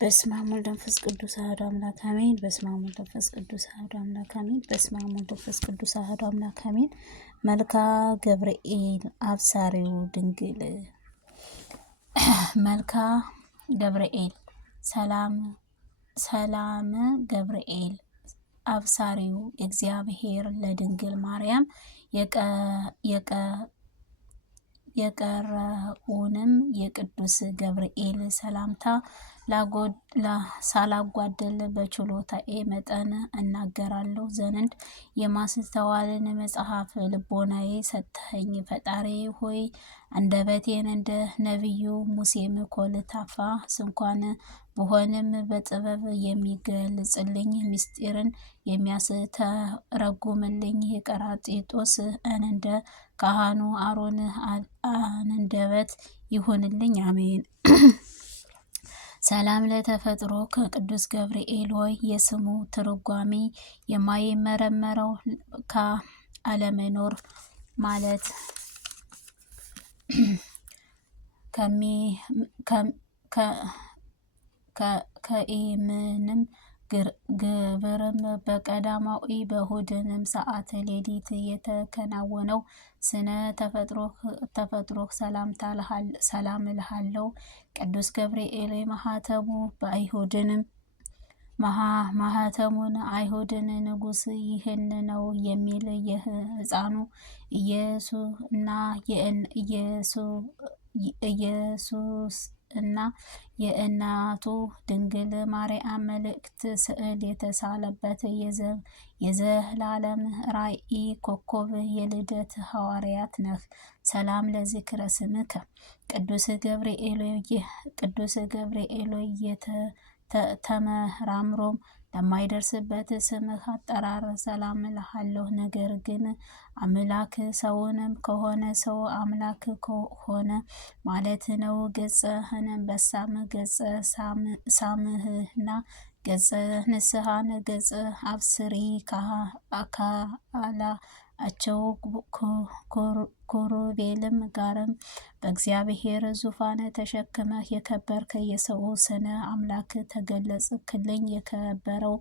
በስመ አብ ወወልድ ወመንፈስ ቅዱስ አሐዱ አምላክ አሜን። በስመ አብ ወወልድ ወመንፈስ ቅዱስ አሐዱ አምላክ አሜን። በስመ አብ ወወልድ ወመንፈስ ቅዱስ አሐዱ አምላክ አሜን። መልክአ ገብርኤል አብሳሪው ድንግል መልክአ ገብርኤል ሰላም ገብርኤል አብሳሪው እግዚአብሔር ለድንግል ማርያም የቀረውንም የቅዱስ ገብርኤል ሰላምታ ሳላጓደል በችሎታዬ መጠን እናገራለሁ ዘንድ የማስተዋልን መጽሐፍ ልቦናዬ ሰጠኸኝ። ፈጣሪ ሆይ አንደበቴን እንደ ነቢዩ ሙሴም ኮልታፋ ስንኳን ብሆንም በጥበብ የሚገልጽልኝ ምስጢርን የሚያስተረጉምልኝ የቀራጤጦስ እንደ ካህኑ አሮን አንደበት ይሁንልኝ። አሜን። ሰላም ለተፈጥሮ ከቅዱስ ገብርኤል ሆይ የስሙ ትርጓሜ የማይመረመረው ከአለመኖር ማለት ከኢምንም ግብርም በቀዳማዊ በእሁድንም ሰዓተ ሌሊት የተከናወነው ስነ ተፈጥሮ ሰላም እልሃለሁ። ቅዱስ ገብርኤል ማህተሙ በአይሁድንም ማህተሙን አይሁድን ንጉሥ ይህን ነው የሚል የሕፃኑ ኢየሱስ እና የእናቱ ድንግል ማርያም መልእክት ስዕል የተሳለበት የዘላለም ራእይ ኮከብ የልደት ሐዋርያት ነህ። ሰላም ለዝክረ ስምከ ቅዱስ ገብርኤል ተመራምሮም ለማይደርስበት ስምህ አጠራር ሰላም እልሃለሁ። ነገር ግን አምላክ ሰውንም ከሆነ ሰው አምላክ ከሆነ ማለት ነው። ገጸ አንበሳም ገጸ ሳምህና ገጸ ንስሐን ገጸ አብስሪ ካላቸው ኩሩቤልም ጋርም በእግዚአብሔር ዙፋን ተሸክመህ የከበርክ የሰው ስነ አምላክ ተገለጽክልኝ። የከበረው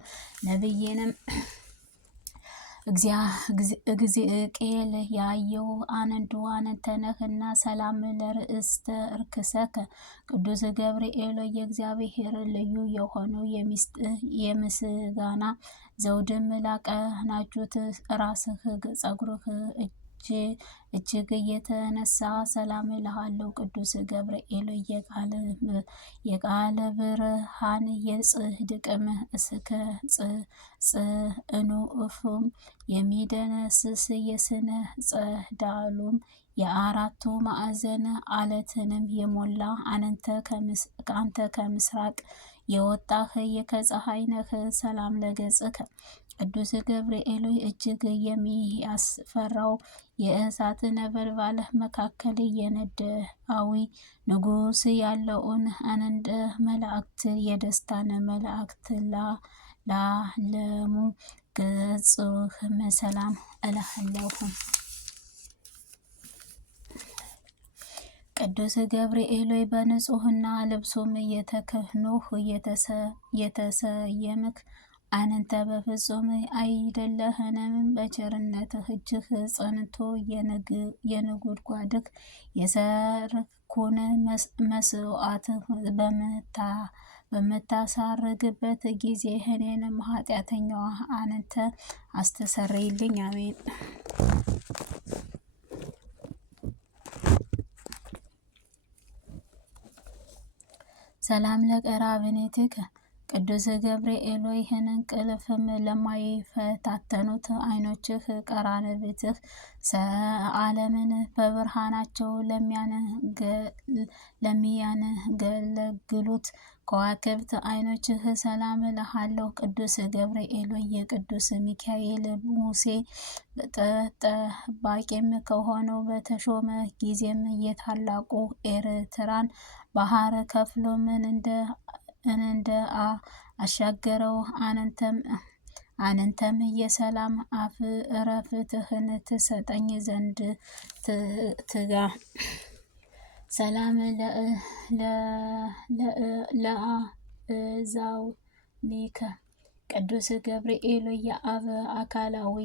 ነቢይንም እግዚአብሔር ያየው አንዱ አንተ ነህና ሰላም ለርእስተ እርክሰከ ቅዱስ ገብርኤል የእግዚአብሔር ልዩ የሆነው የምስጋና ዘውድም ላቀናጁት ራስህ ጸጉርህ እጅግ የተነሳ ሰላም እልሃለሁ። ቅዱስ ገብርኤል የቃለ ብርሃን የጽድቅም እስከ ጽኑዕፉም የሚደነስስ የስነ ጸዳሉም የአራቱ ማዕዘን አለትንም የሞላ አንተ ከምስራቅ የወጣህ ከፀሐይ ነህ። ሰላም ለገጽከ ቅዱስ ገብርኤል እጅግ የሚያስፈራው የእሳት ነበልባል መካከል የነዳዊ ንጉሥ ያለውን እንደ መላእክት የደስታን መላእክት ላለሙ ገጽህም ሰላም እልሃለሁ። ቅዱስ ገብርኤል በንጹሕና ልብሱም የተከህኑህ የተሰየምክ አንተ በፍጹም አይደለህንም። በቸርነትህ እጅህ ጸንቶ የነጎድጓድህ የሰርኩን መስዋዕት በምታሳርግበት ጊዜ እኔንም ኃጢአተኛዋ አንተ አስተሰርይልኝ። አሜን። ሰላም ለቀራብኔትከ ቅዱስ ገብርኤል ይህን እንቅልፍም ለማይፈታተኑት ዓይኖችህ ቀራንብትህ ዓለምን በብርሃናቸው ለሚያንገለግሉት ከዋክብት ዓይኖችህ ሰላም እልሃለሁ። ቅዱስ ገብርኤል የቅዱስ ሚካኤል ሙሴ ጠባቂም ከሆነው በተሾመ ጊዜም የታላቁ ኤርትራን ባህር ከፍሎ እንደ አሻገረው አንተም የሰላም አፍ እረፍትህን ትሰጠኝ ዘንድ ትጋ። ሰላም ትእዛውኒከ ቅዱስ ገብርኤል የአብ አካላዊ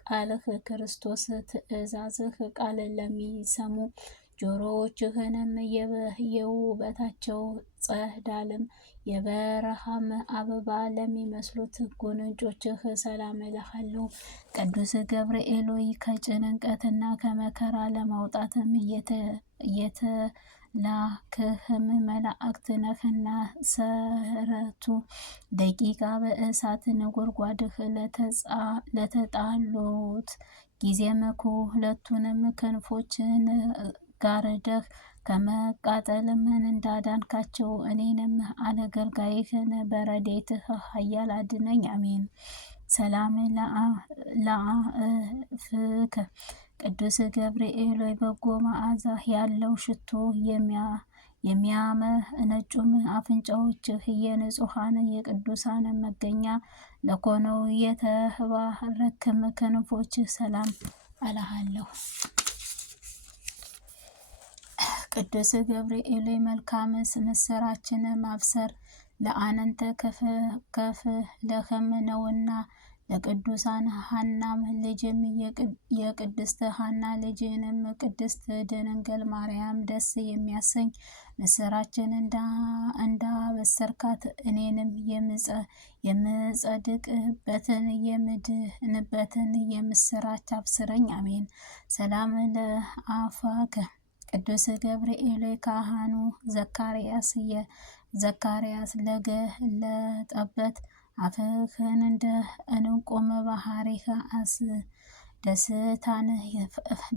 ቃልህ ክርስቶስ ትእዛዝህ ቃል ለሚሰሙ ጆሮዎችህንም የውበታቸው ጸዳልም የበረሃም አበባ ለሚመስሉት ጉንጮችህ ሰላም እልሃለሁ። ቅዱስ ገብርኤል ከጭንቀትና ከመከራ ለማውጣትም የተላክህም መላእክት ነህና ሰረቱ ደቂቃ በእሳት ነጎድጓድህ ለተጣሉት ጊዜም ሁለቱንም ክንፎችን ጋርደህ ከመቃጠልም እንዳዳንካቸው እኔንም አገልጋይህን በረድኤትህ ኃያል አድነኝ። አሜን። ሰላም ለአፍከ ቅዱስ ገብርኤል በጎ መዓዛ ያለው ሽቶ የሚያመነጩም አፍንጫዎችህ የንጹሐን የቅዱሳን መገኛ ለኮነው የተባረክም ክንፎችህ ሰላም እልሃለሁ። ቅዱስ ገብርኤል መልካም ምስራችን ማብሰር ለአንተ ከፍለህም ነውና ለቅዱሳን ሐናም ልጅም የቅድስት ሐና ልጅንም ቅድስት ድንግል ማርያም ደስ የሚያሰኝ ምስራችን እንዳበሰርካት እኔንም የምጸድቅበትን የምድንበትን የምስራች አብስረኝ። አሜን። ሰላም ለአፋከ ቅዱስ ገብርኤል ካህኑ ዘካርያስ ለገለጠበት አፍህን እንደ እንቁም ባህሪህ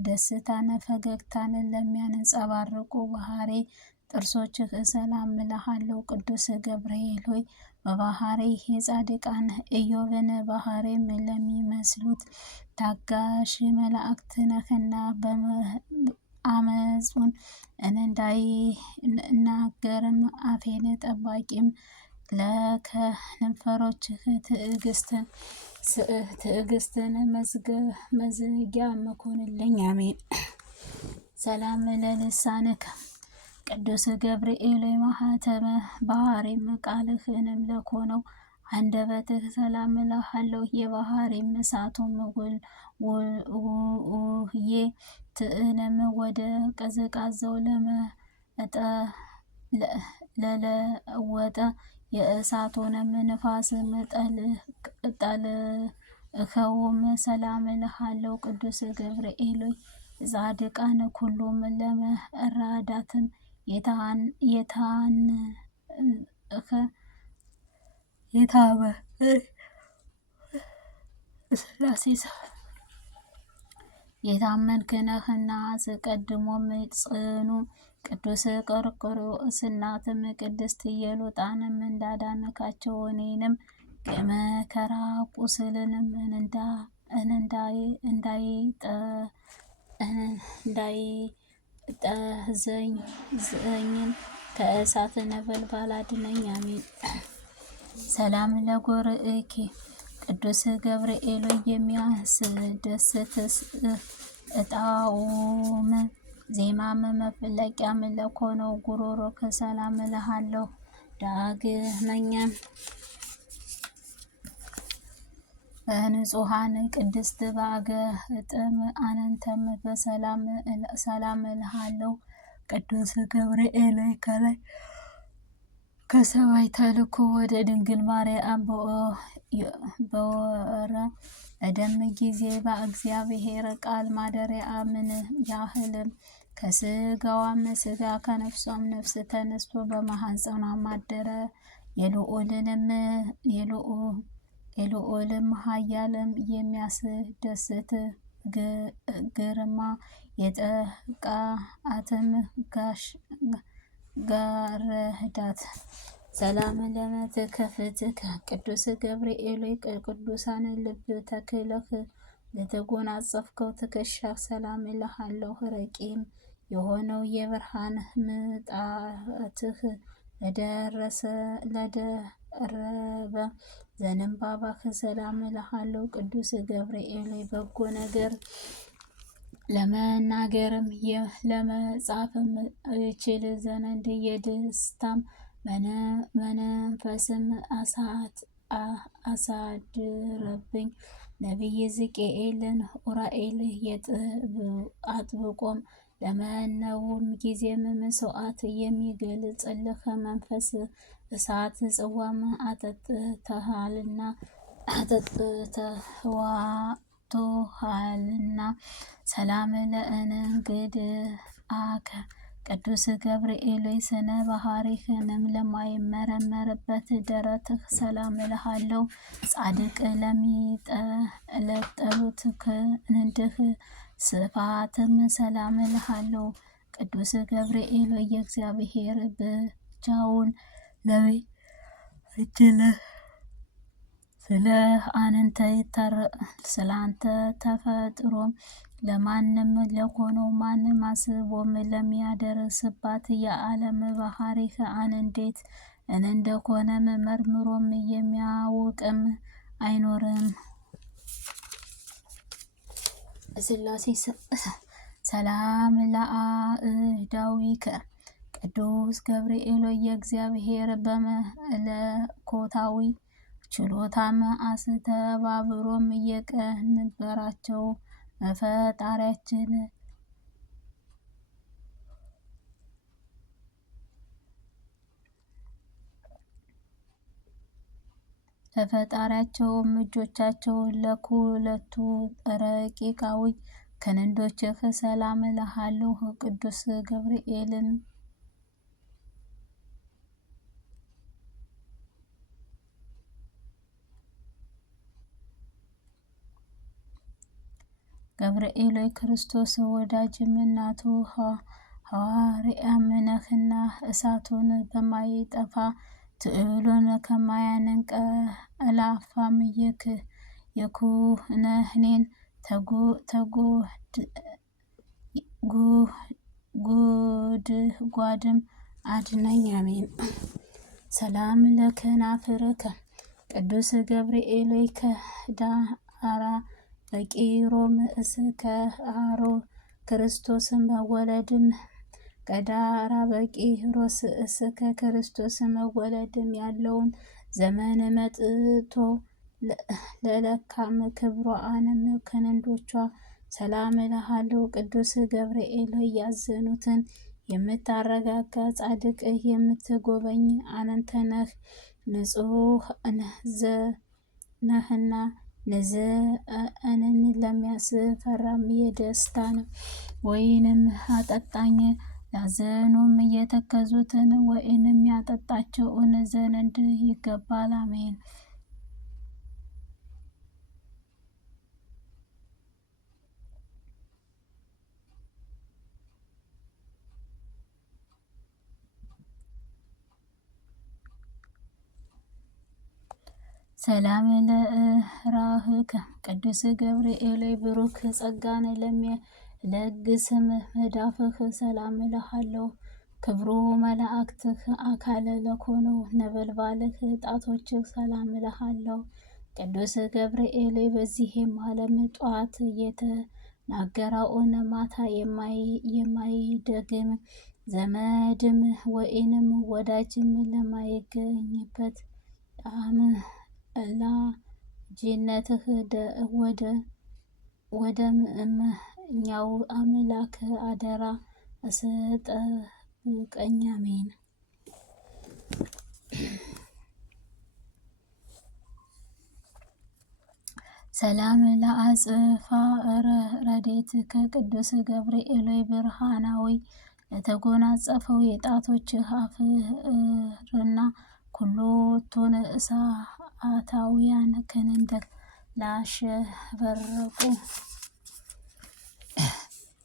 ደስታን ፈገግታን ለሚያንጸባርቁ ባህሪ ጥርሶችህ ሰላም እልሃለሁ። ቅዱስ ገብርኤል ሆይ በባህሪ የጻድቃን ኢዮብን ባህሪም ለሚመስሉት ታጋሽ መላእክት ነህና አመፁን እንዳይናገርም አፌን ጠባቂም ለከንፈሮችህ ትዕግስትን መዝጊያ መኮንልኝ። አሜን። ሰላም ለልሳንከ ቅዱስ ገብርኤል ማኅተመ ባህሪም ቃልህንም ለኮነው አንደበትህ ሰላም እልሃለሁ። የባህሪም እሳቱም ውህዬ ትእንም ወደ ቀዝቃዛው ለለወጠ የእሳቱንም ንፋስም ጠልኸውም ሰላም እልሃለሁ። ቅዱስ ገብርኤል ጻድቃን ሁሉም ለመራዳትም የታመንክ ነህና አስቀድሞም ጽኑ ቅዱስ ቆርቆርዮስ እናትም ቅድስት ኢየሉጣንም እንዳዳነካቸው እኔንም የመከራ ቁስልንም እንዳይጠዘኝም ከእሳት ነበልባል አድነኝ። አሜን። ሰላም ለጎርኢኪ ቅዱስ ገብርኤል የሚያስደስት እጣውም ዜማም መፍለቂያም ለኮነው ጉሮሮክ ሰላም እልሃለሁ። ዳግመኛም በንጹሐን ቅድስት በአገጥም አንተም ሰላም እልሃለሁ። ቅዱስ ገብርኤል ከላይ ከሰማይ ተልኮ ወደ ድንግል ማርያም በወረደም ጊዜ በእግዚአብሔር ቃል ማደሪያ ምን ያህልም ከስጋዋም ስጋ ከነፍሷም ነፍስ ተነስቶ በማኅፀኗም አደረ። የልዑልም ኃያልም የሚያስደስት ግርማ የጠቃአትም ጋረዳት። ሰላም ለመትከፍትከ ቅዱስ ገብርኤል ቅዱሳን ልብ ተክለህ ለተጎናጸፍከው ትከሻህ ሰላም እልሃለሁ። ረቂም የሆነው የብርሃን ምጣትህ ለደረበ ዘንባባህ ሰላም እልሃለሁ። ቅዱስ ገብርኤል በጎ ነገር ለመናገርም ለመጻፍም እችል ዘንድ የደስታም መንፈስም አሳድረብኝ። ነቢይ ሕዝቅኤልን ኡራኤል አጥብቆም ለመነውም ጊዜም መስዋዕት የሚገልጽልህ መንፈስ እሳት ጽዋም አጠጥተሃልና ሰላም ለእንግድአከ ቅዱስ ገብርኤል ስነ ባህሪህንም ለማይመረመርበት ደረትህ ሰላም እልሃለሁ። ጻድቅ ለሚጠለጠሉት ክንድህ ስፋትም ሰላም እልሃለሁ። ቅዱስ ገብርኤል የእግዚአብሔር ብቻውን ስለ አንተ ተፈጥሮም ለማንም ለሆነው ማንም አስቦም ለሚያደርስባት የዓለም ባህሪህ እንዴት እንደሆነም መርምሮም የሚያውቅም አይኖርም። ስላሴ ሰላም ለአእዳዊከ ቅዱስ ገብርኤል የእግዚአብሔር በመለኮታዊ ችሎታም አስተባብሮም የቀንበራቸው ለፈጣሪያቸውም እጆቻቸውን ለኩለቱ ረቂቃዊ ክንዶችህ ሰላም እልሃለሁ። ቅዱስ ገብርኤል ክርስቶስ ወዳጅም እናቱ ሐዋርያም ነህና እሳቱን በማይጠፋ ትዕሉን ከማያንቀላፋም የኩነኔን ጉድጓድም አድነኝ። አሜን። ሰላም ለከናፍርከ ቅዱስ ገብርኤል ከዳራ በቂሮም እስከ አሮ ክርስቶስ መወለድም ከዳራ በቂሮስ እስከ ክርስቶስ መወለድም ያለውን ዘመን መጥቶ ለለካም ክብሯንም ክንዶቿ ሰላም እልሃለሁ። ቅዱስ ገብርኤል ያዘኑትን የምታረጋጋ ጻድቅ የምትጎበኝ አንተ ነህ። ንጹሕ ነህና ንዝእንን ለሚያስፈራም የደስታን ወይንም አጠጣኝ። ላዘኑም የተከዙትን ወይንም ያጠጣቸውን ዘንድ ይገባል። አሜን። ሰላም ለእራህከ ቅዱስ ገብርኤል ብሩክ ጸጋን ለሚለግስም መዳፍህ ሰላም እልሃለሁ። ክብሩ መላእክትህ አካለ ለኮነው ነበልባልህ ጣቶችህ ሰላም እልሃለሁ። ቅዱስ ገብርኤል በዚህም ዓለም ጠዋት የተናገረውን ማታ የማይደግም ዘመድም ወይንም ወዳጅም ለማይገኝበት ላጅነትህ ወደ ምእኛው አምላክ አደራ አስጠብቀኝ። አሜን። ሰላም ለአጽፋ ረዴት ከቅዱስ ገብርኤል ብርሃናዊ ለተጎናጸፈው የጣቶችህ አፍርና ኩሎቶን እሳታውያን ክንድህ ላሸበረቁ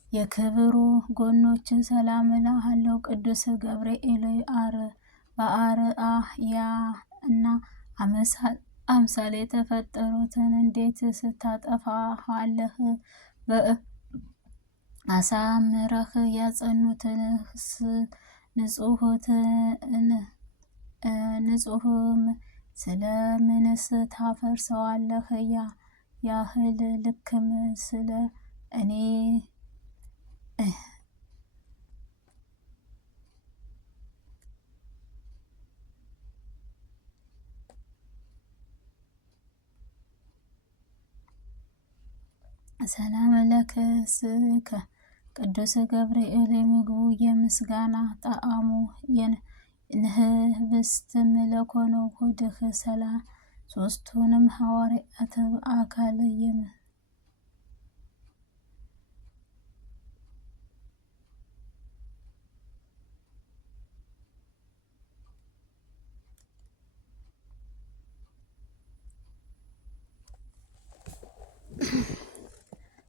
የክብሩ ጎኖች ሰላም እልሃለሁ። ቅዱስ ገብርኤል በአርአያ እና አምሳል የተፈጠሩትን እንዴት ስታጠፋለህ? አሳምረህ ያጸኑትንስ ንጹሕም ስለምንስ ታፈርሰዋለህ? ያህል ልክም ስለ እኔ ሰላም ለክስከ ቅዱስ ገብርኤል የምግቡ የምስጋና ጣዕሙ ንህብስት ምለኮኖ ሆድህ ሰላም ሶስቱንም ሐዋርያት አካል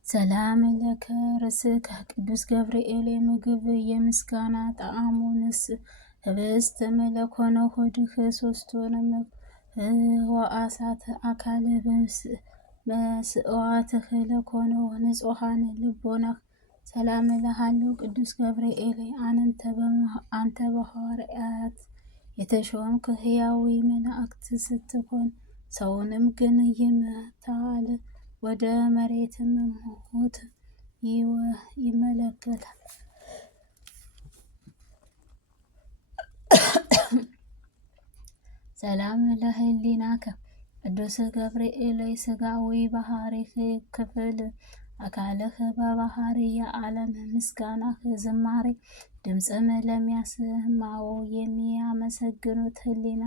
ሰላም ለከርስከ ቅዱስ ገብርኤል የምግብ የምስጋና ጣዕሙንስ ህብስት መለኮነ ሆድህ ሶስቱንም ሕዋሳት አካል መስዋዕትህ ለኮነው ንጹሐን ልቦናህ ሰላም እልሃለሁ ቅዱስ ገብርኤል አንተ በሐዋርያት የተሾምክ ሕያዊ መላእክት ስትሆን ሰውንም ግን ይመታል ወደ መሬትም ሞት ይመለከታል። ሰላም ለህሊናከ ቅዱስ ገብርኤል ስጋዊ ባህሪህ ክፍል አካልህ በባህሪ የዓለም ምስጋናህ ዝማሬ ድምፅም ለሚያስማው የሚያመሰግኑት ህሊና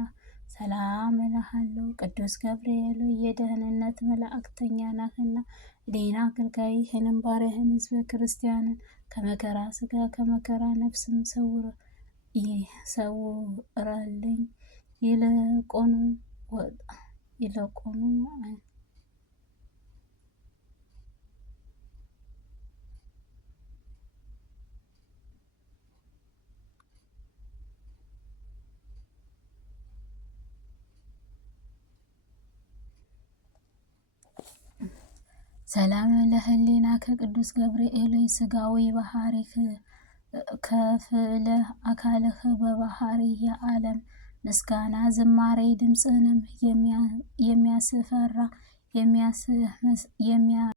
ሰላም እልሃለሁ ቅዱስ ገብርኤል የደህንነት መላእክተኛ ነህና ሌና አገልጋይህንም ባሪያህን ህዝበ ክርስቲያንን ከመከራ ስጋ ከመከራ ነፍስም ሰውረልኝ። ይልቁኑ ሰላም ለህሊና ከቅዱስ ገብርኤል ስጋዊ ባህሪህ ከፍለ አካልህ በባህሪ የዓለም ምስጋና ዝማሬ ድምፅንም የሚያስፈራ